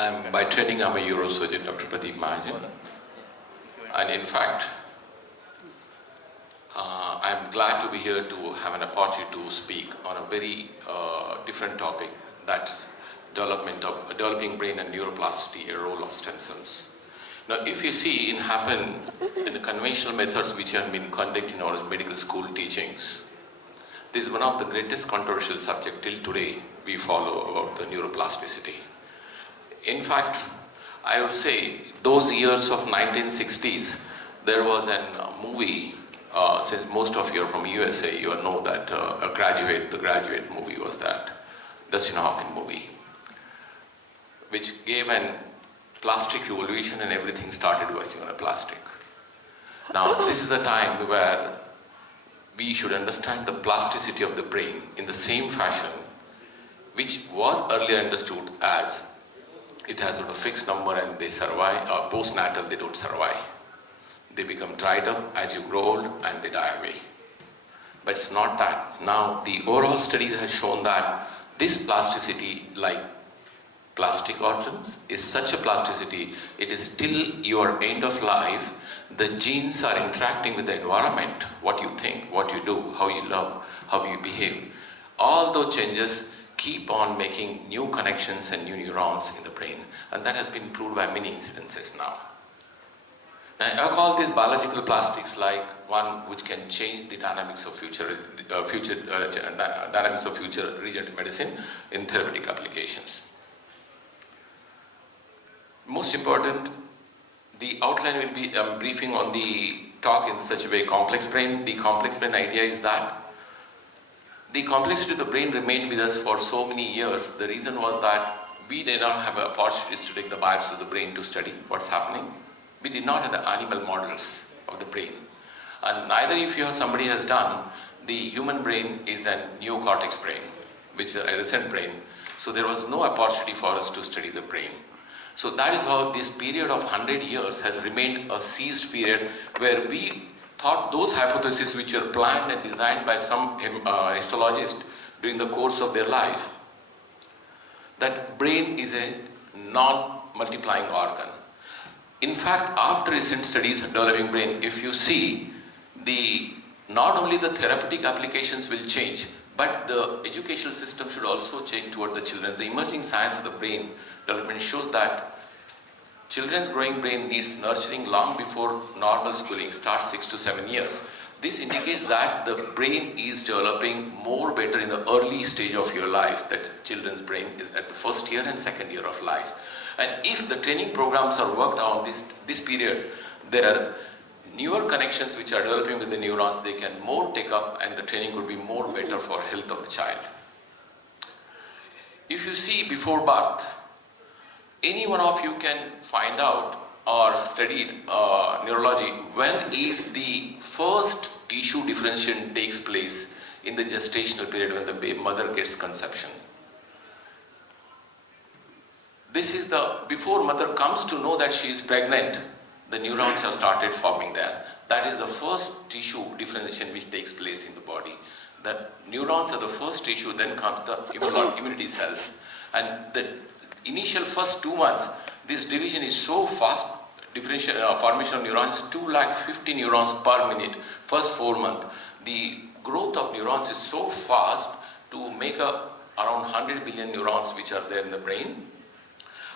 By training, I'm a neurosurgeon, Dr.Pradeep Mahajan. And in fact, I'm glad to be here to have an opportunity to speak on a very different topic, that's developing brain and neuroplasticity, a role of stem cells. Now, if you see it happen in the conventional methods which have been conducted in our medical school teachings, this is one of the greatest controversial subjects till today we follow about the neuroplasticity. In fact, I would say those years of 1960s, there was a movie, since most of you are from USA, you know that the Graduate movie was that, Dustin Hoffman movie, which gave an plastic revolution and everything started working on a plastic. Now, this is a time where we should understand the plasticity of the brain in the same fashion which was earlier understood as it has got a fixed number and they survive, or postnatal they don't survive. They become dried up as you grow old and they die away. But it's not that. Now the overall studies have shown that this plasticity, like plastic organs, is such a plasticity, it is till your end of life, the genes are interacting with the environment, what you think, what you do, how you love, how you behave. All those changes keep on making new connections and new neurons in the brain, and that has been proved by many incidences now. Now, I call these biological plastics like one which can change the dynamics of future regenerative medicine in therapeutic applications. Most important, the outline will be briefing on the talk in such a way, complex brain. The complex brain idea is that the complexity of the brain remained with us for so many years. The reason was that we did not have opportunities to take the biopsy of the brain to study what's happening. We did not have the animal models of the brain. And neither if you have somebody has done, the human brain is a neocortex brain, which is a recent brain. So there was no opportunity for us to study the brain. So that is how this period of 100 years has remained a seized period where we thought those hypotheses which were planned and designed by some histologists during the course of their life, that brain is a non-multiplying organ. In fact, after recent studies of developing brain, if you see, not only the therapeutic applications will change, but the educational system should also change toward the children. The emerging science of the brain development shows that children's growing brain needs nurturing long before normal schooling starts 6 to 7 years. This indicates that the brain is developing more better in the early stage of your life, that children's brain is at the first year and second year of life. And if the training programs are worked on these periods, there are newer connections which are developing with the neurons, they can more take up and the training could be more better for health of the child. If you see before birth, any one of you can find out or study neurology, when is the first tissue differentiation takes place in the gestational period when the mother gets conception. This is before mother comes to know that she is pregnant, the neurons have started forming there. That is the first tissue differentiation which takes place in the body. The neurons are the first tissue, then comes the immunity cells. And the initial first 2 months, this division is so fast, formation of neurons is 250 neurons per minute. First 4 months, the growth of neurons is so fast to make around 100 billion neurons which are there in the brain.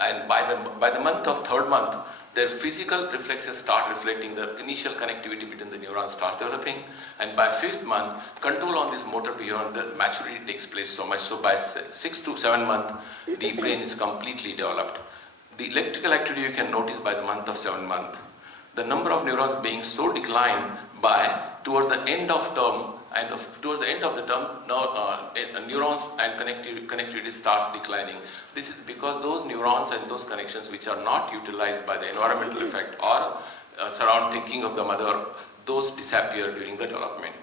And by the month of 3rd month, their physical reflexes start reflecting, the initial connectivity between the neurons starts developing. And by 5th month, control on this motor behavior, the maturity takes place so much. So by 6 to 7 months, the brain is completely developed. The electrical activity you can notice by the month of 7th month. The number of neurons being so declined towards the end of term, and towards the end of the term, neurons and connectivity start declining. This is because those neurons and those connections which are not utilized by the environmental effect or surround thinking of the mother, those disappear during the development.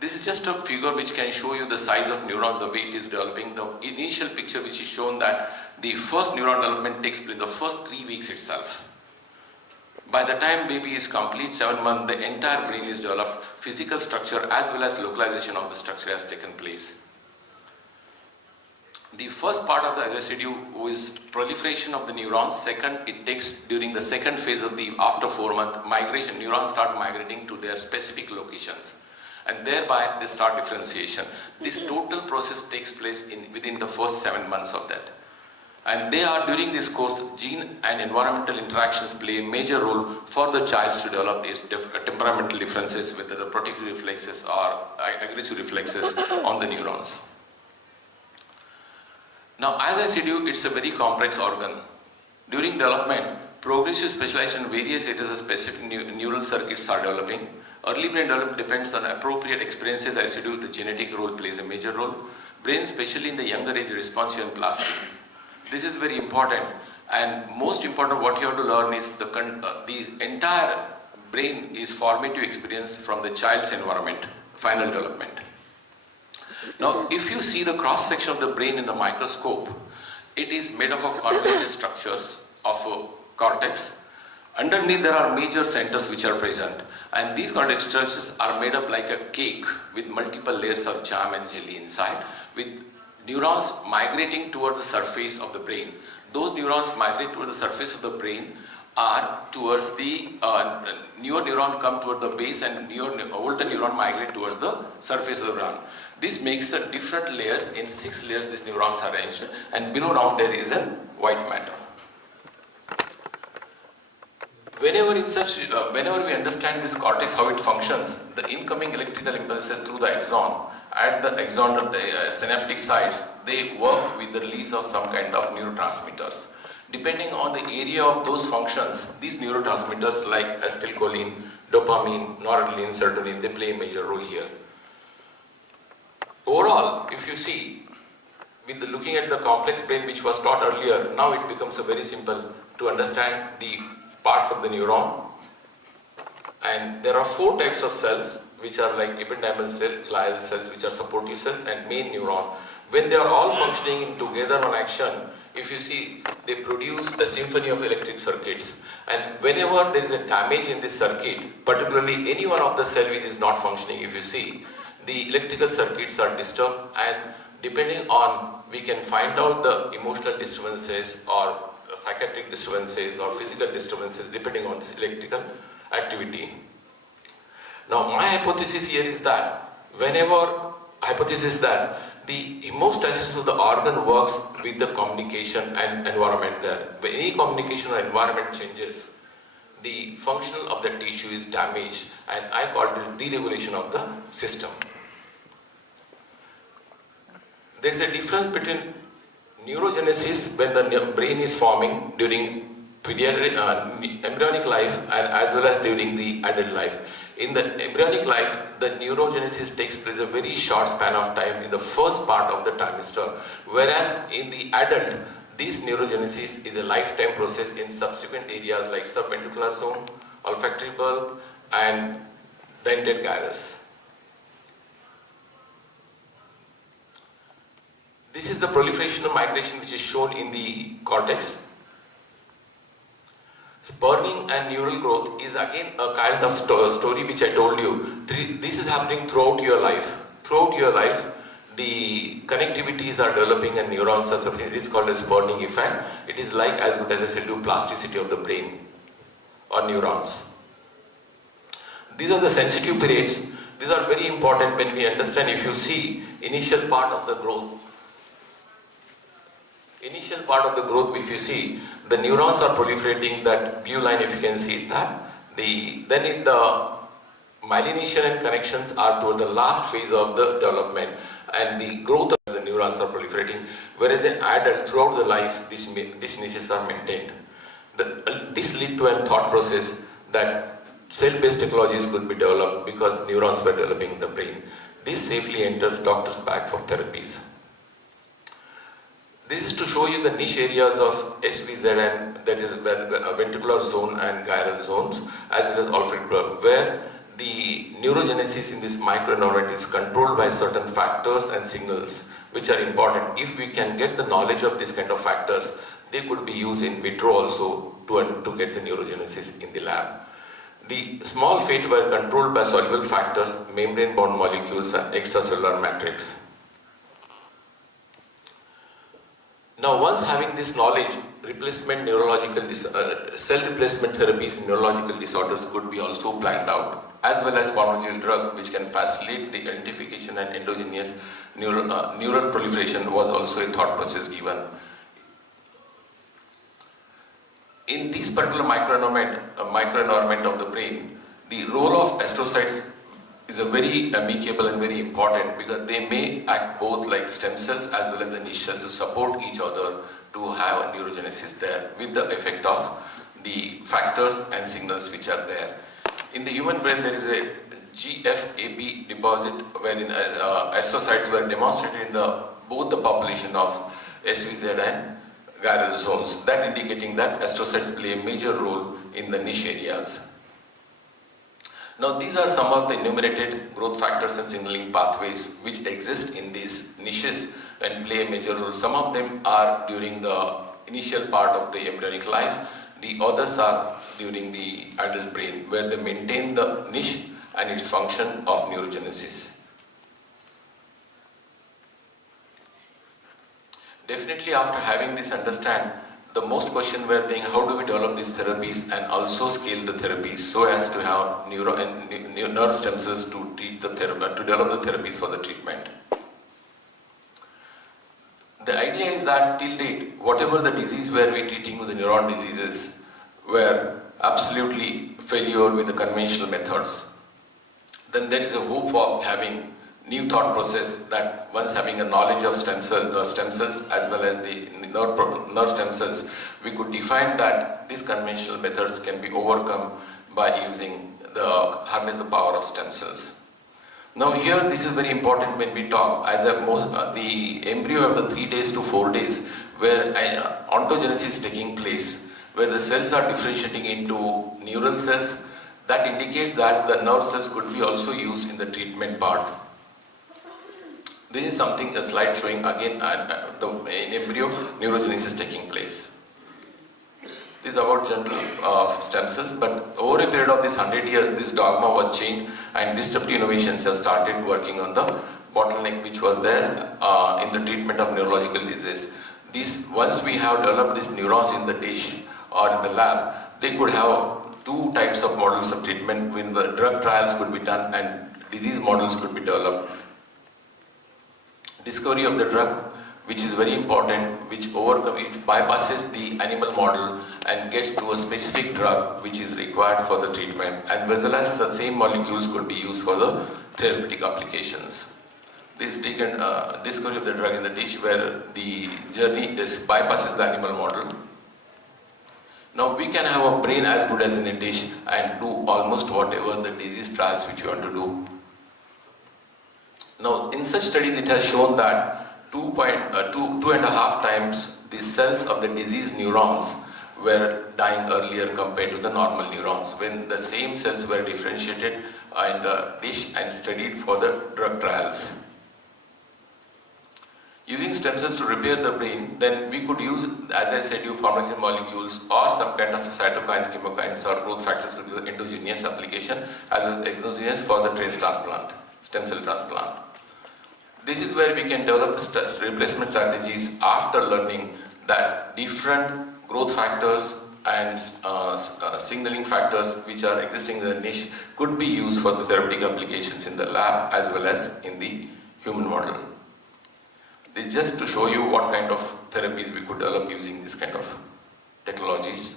This is just a figure which can show you the size of neurons, the way it is developing. The initial picture which is shown that the first neuron development takes place in the first 3 weeks itself. By the time baby is complete, 7 months, the entire brain is developed. Physical structure as well as localization of the structure has taken place. The first part of the, as I said you, is proliferation of the neurons. Second, it takes during the second phase of the after 4-month migration, neurons start migrating to their specific locations, and thereby they start differentiation. This total process takes place within the first 7 months of that. And they are, during this course, gene and environmental interactions play a major role for the child to develop its temperamental differences, whether the protective reflexes or aggressive reflexes on the neurons. Now, as I said you, it's a very complex organ. During development, progressive specialization in various areas of specific neural circuits are developing. Early brain development depends on appropriate experiences. As I said you, the genetic role plays a major role. Brain, especially in the younger age, responsive and plastic. This is very important, and most important what you have to learn is the entire brain is formative experience from the child's environment, final development. Now, if you see the cross section of the brain in the microscope, it is made up of convoluted structures of a cortex. Underneath there are major centers which are present, and these context structures are made up like a cake with multiple layers of jam and jelly inside, with neurons migrating towards the surface of the brain. Those neurons migrate towards the surface of the brain are towards the newer neuron come toward the base, and older neuron migrate towards the surface of the brain. This makes different layers. In 6 layers these neurons are arranged, and below down there is a white matter. Whenever we understand this cortex, how it functions, the incoming electrical impulses through the axon, at the axon of the synaptic sites, they work with the release of some kind of neurotransmitters. Depending on the area of those functions, these neurotransmitters like acetylcholine, dopamine, noradrenaline, serotonin, they play a major role here. Overall, if you see, with looking at the complex brain which was taught earlier, now it becomes very simple to understand the parts of the neuron. And there are 4 types of cells, which are like ependymal cell, glial cells, which are supportive cells, and main neuron. When they are all functioning together on action, if you see, they produce a symphony of electric circuits. And whenever there is a damage in this circuit, particularly any one of the cell which is not functioning, if you see, the electrical circuits are disturbed, and depending on, we can find out the emotional disturbances or psychiatric disturbances or physical disturbances depending on this electrical activity. Now, my hypothesis here is that the hemostasis of the organ works with the communication and environment there. When any communication or environment changes, the function of the tissue is damaged, and I call it deregulation of the system. There is a difference between neurogenesis when the brain is forming during embryonic life and as well as during the adult life. In the embryonic life, the neurogenesis takes place a very short span of time in the first part of the trimester, whereas in the adult, this neurogenesis is a lifetime process in subsequent areas like subventricular zone, olfactory bulb, and dentate gyrus. This is the proliferation and migration which is shown in the cortex. So burning and neural growth is again a kind of story which I told you. This is happening throughout your life. Throughout your life, the connectivities are developing and neurons are something. It is called as burning effect. It is like as good as I said, plasticity of the brain or neurons. These are the sensitive periods. These are very important when we understand. If you see initial part of the growth, if you see, the neurons are proliferating, that blue line if you can see that. The myelination and connections are toward the last phase of the development, and the growth of the neurons are proliferating, whereas in adult throughout the life these niches are maintained. This led to a thought process that cell-based technologies could be developed because neurons were developing in the brain. This safely enters doctor's bag for therapies. This is to show you the niche areas of SVZ, and that is ventricular zone and gyral zones, as well as olfactory bulb, where the neurogenesis in this microenvironment is controlled by certain factors and signals which are important. If we can get the knowledge of these kind of factors, they could be used in vitro also to get the neurogenesis in the lab. The small fate were controlled by soluble factors, membrane-bound molecules, and extracellular matrix. Now, once having this knowledge, cell replacement therapies in neurological disorders could be also planned out, as well as pharmacological drug which can facilitate the identification and endogenous neural proliferation was also a thought process given. In this particular microenvironment of the brain, the role of astrocytes is a very amicable and very important, because they may act both like stem cells as well as the niche cells to support each other to have a neurogenesis there, with the effect of the factors and signals which are there. In the human brain, there is a GFAP deposit wherein astrocytes were demonstrated in both the population of SVZ and Ghirel zones, that indicating that astrocytes play a major role in the niche areas. Now, these are some of the enumerated growth factors and signaling pathways which exist in these niches and play a major role. Some of them are during the initial part of the embryonic life. The others are during the adult brain, where they maintain the niche and its function of neurogenesis. Definitely, after having this understand, the most question were being how do we develop these therapies and also scale the therapies so as to have nerve stem cells to treat the therapy, to develop the therapies for the treatment. The idea is that till date, whatever the disease where we treating with the neuron diseases were absolutely failure with the conventional methods. Then there is a hope of having new thought process that once having a knowledge of stem cells as well as the nerve stem cells, we could define that these conventional methods can be overcome by using harness the power of stem cells. Now here, this is very important when we talk as the embryo of the 3 days to 4 days, where ontogenesis is taking place, where the cells are differentiating into neural cells. That indicates that the nerve cells could be also used in the treatment part. This is something, a slide showing again in embryo neurogenesis taking place. This is about general stem cells, but over a period of this 100 years, this dogma was changed and disruptive innovations have started working on the bottleneck which was there in the treatment of neurological disease. Once we have developed these neurons in the dish or in the lab, they could have two types of models of treatment when the drug trials could be done and disease models could be developed. Discovery of the drug, which is very important, which bypasses the animal model and gets to a specific drug which is required for the treatment, and as well as the same molecules could be used for the therapeutic applications. This discovery of the drug in the dish, where the journey bypasses the animal model. Now we can have a brain as good as in a dish and do almost whatever the disease trials which you want to do. Now, in such studies, it has shown that 2.5 times the cells of the diseased neurons were dying earlier compared to the normal neurons when the same cells were differentiated in the dish and studied for the drug trials. Using stem cells to repair the brain, then we could use, as I said, pharmacological molecules or some kind of cytokines, chemokines or growth factors could be the endogenous application as well as exogenous for the transplant, stem cell transplant. This is where we can develop the replacement strategies after learning that different growth factors and signaling factors which are existing in the niche could be used for the therapeutic applications in the lab as well as in the human model. This is just to show you what kind of therapies we could develop using this kind of technologies,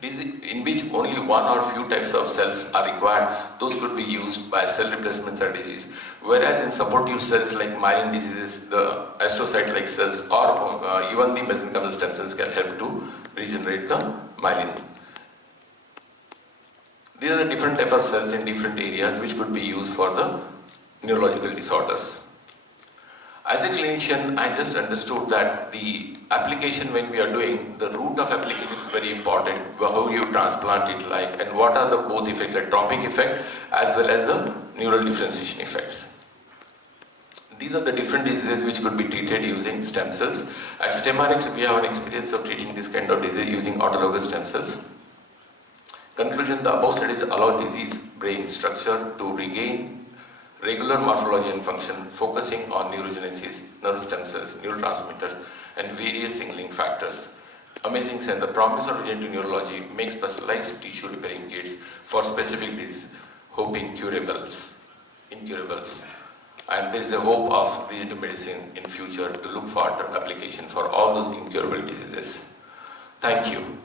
in which only one or few types of cells are required. Those could be used by cell replacement strategies, whereas in supportive cells like myelin diseases, the astrocyte-like cells or even the mesenchymal stem cells can help to regenerate the myelin. These are the different types of cells in different areas which could be used for the neurological disorders. As a clinician, I just understood that the application when we are doing, the route of application is very important, how you transplant it like, and what are the both effects, like tropic effect as well as the neural differentiation effects. These are the different diseases which could be treated using stem cells. At StemRx, we have an experience of treating this kind of disease using autologous stem cells. Conclusion, the above studies allow disease brain structure to regain regular morphology and function, focusing on neurogenesis, nerve stem cells, neurotransmitters, and various signaling factors. Amazing sense, the promise of regenerative neurology makes specialized tissue repairing kits for specific diseases, hoping incurables. And there is a hope of regenerative medicine in future to look for application for all those incurable diseases. Thank you.